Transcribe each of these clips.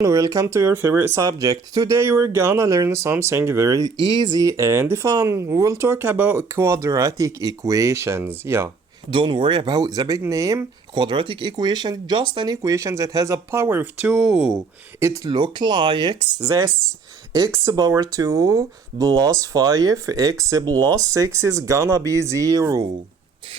Welcome to your favorite subject. Today we're gonna learn something very easy and fun. We'll talk about quadratic equations. Yeah. Don't worry about the big name. Quadratic equation, just an equation that has a power of 2. It looks like this. X power 2 plus 5 x plus 6 is gonna be 0.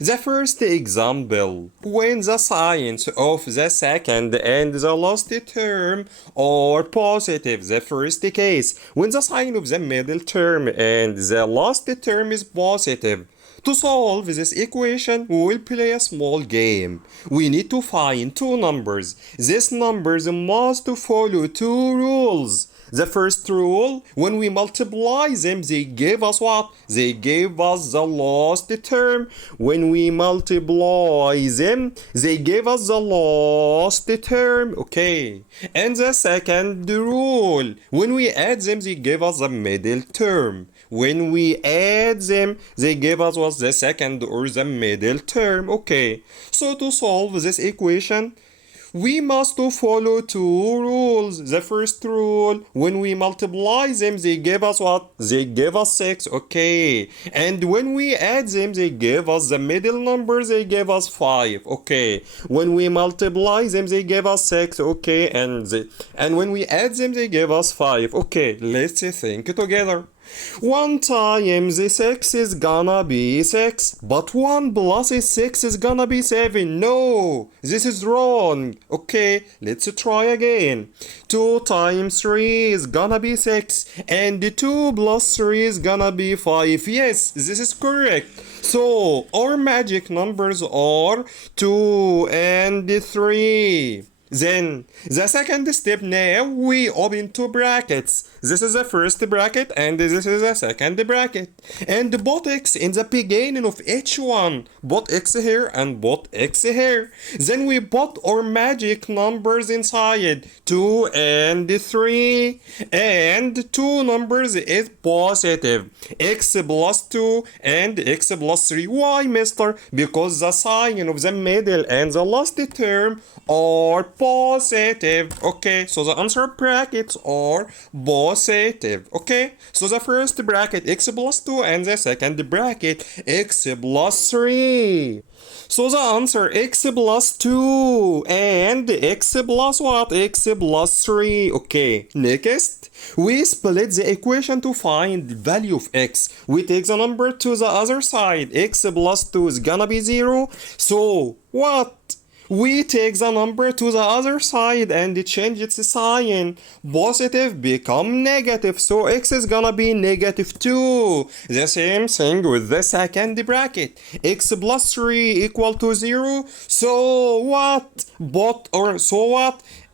The first example, when the signs of the second and the last term are positive. The first case, when the sign of the middle term and the last term is positive. To solve this equation, we will play a small game. We need to find two numbers. These numbers must follow two rules. The first rule, when we multiply them, they give us what? They give us the last term. When we multiply them, they give us the last term. Okay. And the second rule, when we add them, they give us the middle term. When we add them, they give us what? The second or the middle term. Okay. So to solve this equation, we must follow two rules. The first rule, when we multiply them, they give us what? They give us 6, okay. And when we add them, they give us the middle number, they give us 5, okay. When we multiply them, they give us 6, okay. And when we add them, they give us 5, okay. Let's think together. 1 times 6 is gonna be 6, but 1 plus 6 is gonna be 7. No, this is wrong. Okay, let's try again. 2 times 3 is gonna be 6, and 2 plus 3 is gonna be 5. Yes, this is correct. So, our magic numbers are 2 and 3. Then, the second step, now we open two brackets. This is the first bracket and this is the second bracket. And put x in the beginning of each one. Put x here and put x here. Then we put our magic numbers inside. 2 and 3. And two numbers is positive. X plus 2 and x plus 3. Why, mister? Because the sign of the middle and the last term are positive. Okay, so the answer brackets are positive. Okay, so the first bracket x plus 2 and the second bracket x plus 3. So the answer x plus 2 and x plus what? X plus 3. Okay, next we split the equation to find the value of x. We take the number to the other side. X plus 2 is gonna be 0. So what? We take the number to the other side and change its sign. Positive become negative, so x is gonna be negative 2. The same thing with the second bracket. X plus 3 equal to 0. So what?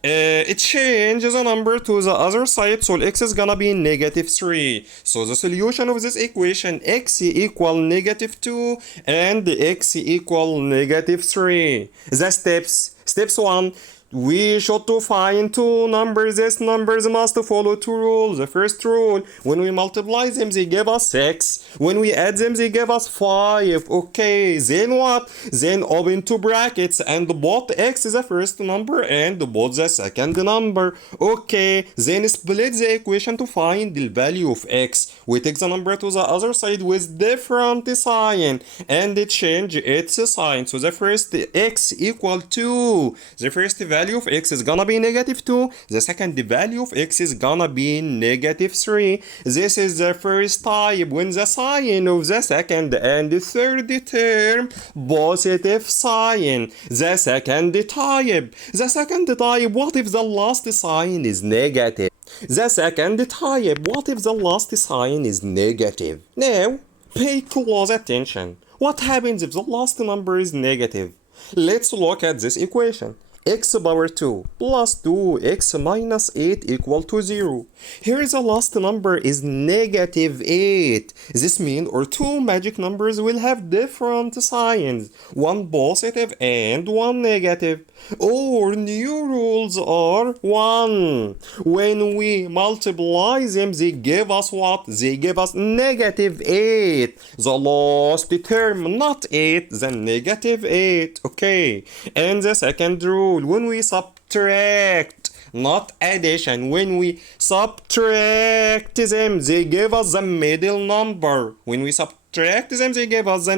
It changes the number to the other side, so x is gonna be negative 3. So the solution of this equation, x equal negative 2 and x equal negative 3. The steps 1. We should to find two numbers. These numbers must follow two rules. The first rule, when we multiply them, they give us 6. When we add them, they give us 5. Okay, then what? Then open two brackets and put x is the first number and put the second number. Okay, then split the equation to find the value of x. We take the number to the other side with different sign and change its sign. So the first x equal to the first value of x is gonna be negative 2. The second value of x is gonna be negative 3. This is the first type. When the sign of the second and the third term positive sign. The second type. What if the last sign is negative? The second type. What if the last sign is negative? Now, pay close attention. What happens if the last number is negative? Let's look at this equation. X power 2 plus 2x minus 8 equal to 0. Here the last number is negative 8. This means our two magic numbers will have different signs. One positive and one negative. Our new rules are 1. When we multiply them, they give us what? They give us negative 8. The last term, not 8, the negative 8. Okay. And the second rule, when we subtract not addition. When we subtract them, they give us the middle number. When we subtract them, they give us the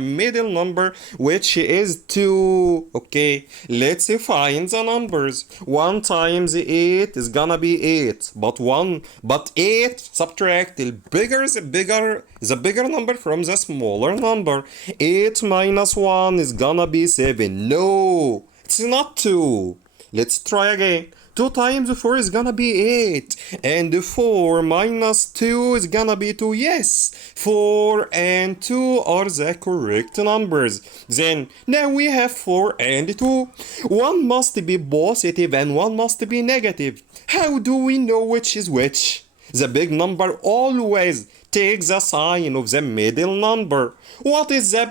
middle number, which is 2. Okay, let's find the numbers. 1 times 8 is gonna be 8, but 8 subtract the bigger number from the smaller number. 8 minus 1 is gonna be 7. No, it's not 2. Let's try again. 2 times 4 is gonna be 8. And 4 minus 2 is gonna be 2. Yes, 4 and 2 are the correct numbers. Then, now we have 4 and 2. One must be positive and one must be negative. How do we know which is which? The big number always takes the sign of the middle number. What is the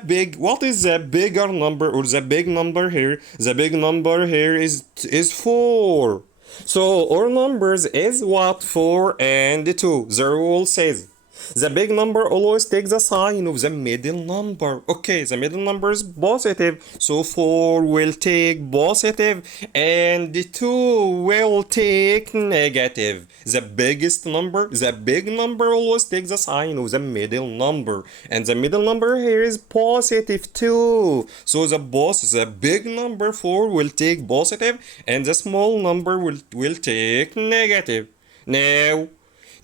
bigger number, or the big number here? The big number here is 4. So our numbers is what? 4 and 2. The rule says the big number always takes the sign of the middle number. Okay, the middle number is positive, so 4 will take positive and 2 will take negative. The big number always takes the sign of the middle number, and the middle number here is positive 2. So the big number 4 will take positive and the small number will take negative.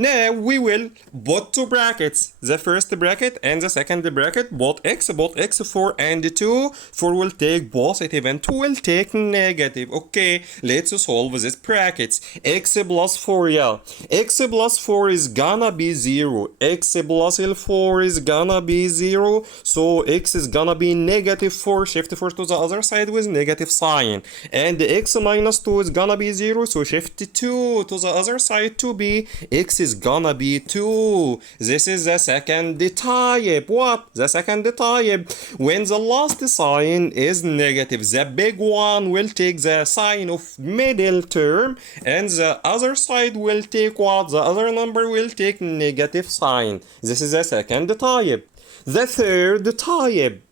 Now we will put two brackets. The first bracket and the second bracket, both x, 4 and 2. 4 will take positive and 2 will take negative. Okay, let's solve this brackets. X plus 4, yeah. X plus 4 is gonna be 0. X plus 4 is gonna be 0. So x is gonna be negative 4. Shift 4 to the other side with negative sign. And x minus 2 is gonna be 0. So shift 2 to the other side to be x is gonna be 2. This is the second type. What? The second type. When the last sign is negative, the big one will take the sign of middle term, and the other side will take what? The other number will take negative sign. This is the second type. The third type.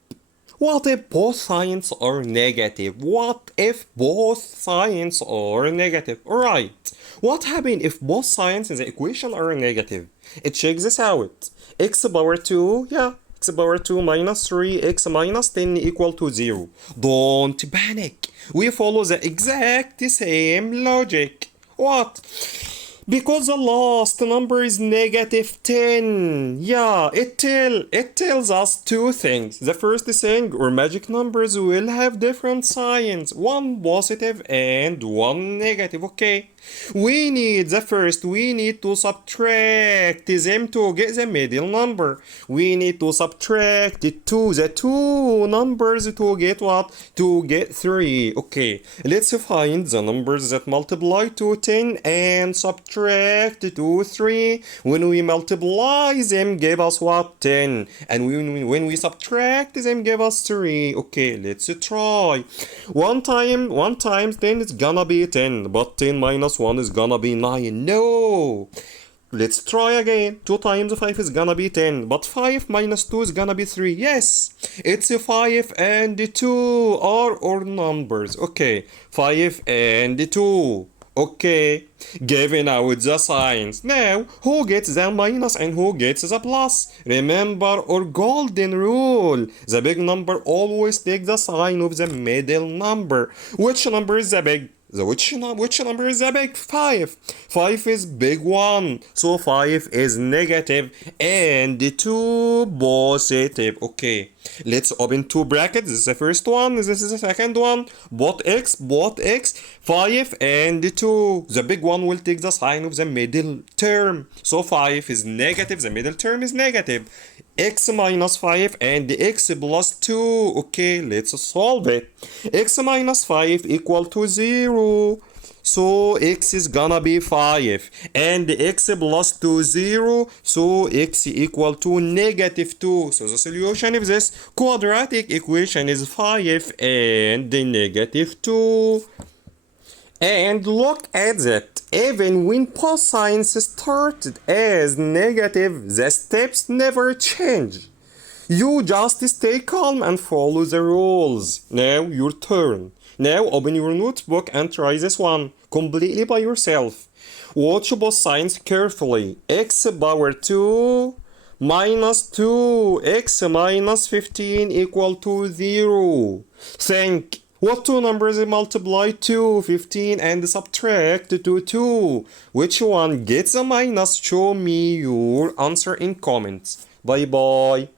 What if both signs are negative? What if both signs are negative? Alright. What happens if both signs in the equation are negative? Check this out. X power 2, yeah. X power 2 minus 3, x minus 10 equal to 0. Don't panic. We follow the exact same logic. What? Because the last number is negative 10. Yeah, it tells us two things. The first thing, our magic numbers will have different signs. One positive and one negative, okay? We need to subtract them to get the middle number. We need to subtract the two numbers to get what? To get 3. Okay, let's find the numbers that multiply to 10 and subtract to 3. When we multiply them, give us what? 10. And when we subtract them, give us 3. Okay, let's try. 1 times 10 is gonna be 10, but 10 minus 1 is gonna be 9. No! Let's try again. 2 times 5 is gonna be 10, but 5 minus 2 is gonna be 3. Yes! It's 5 and 2 are our numbers. Okay, 5 and 2. Okay, giving out the signs. Now, who gets the minus and who gets the plus? Remember our golden rule. The big number always takes the sign of the middle number. Which number is the big? Which number is the big? 5. 5 is big one. So 5 is negative and 2 positive. Okay, let's open two brackets. This is the first one. This is the second one. Both x. 5 and 2. The big one will take the sign of the middle term. So 5 is negative. The middle term is negative. X minus 5 and x plus 2. Okay, let's solve it. X minus 5 equal to 0. So x is gonna be 5. And x plus 2 0. So x equal to negative 2. So the solution of this quadratic equation is 5 and negative 2. And look at that. Even when both signs started as negative, the steps never change. You just stay calm and follow the rules. Now your turn. Now open your notebook and try this one completely by yourself. Watch both signs carefully. X power 2 minus 2. X minus 15 equal to 0. Think. What two numbers multiply 2, 15 and subtract to 2? Which one gets a minus? Show me your answer in comments. Bye bye.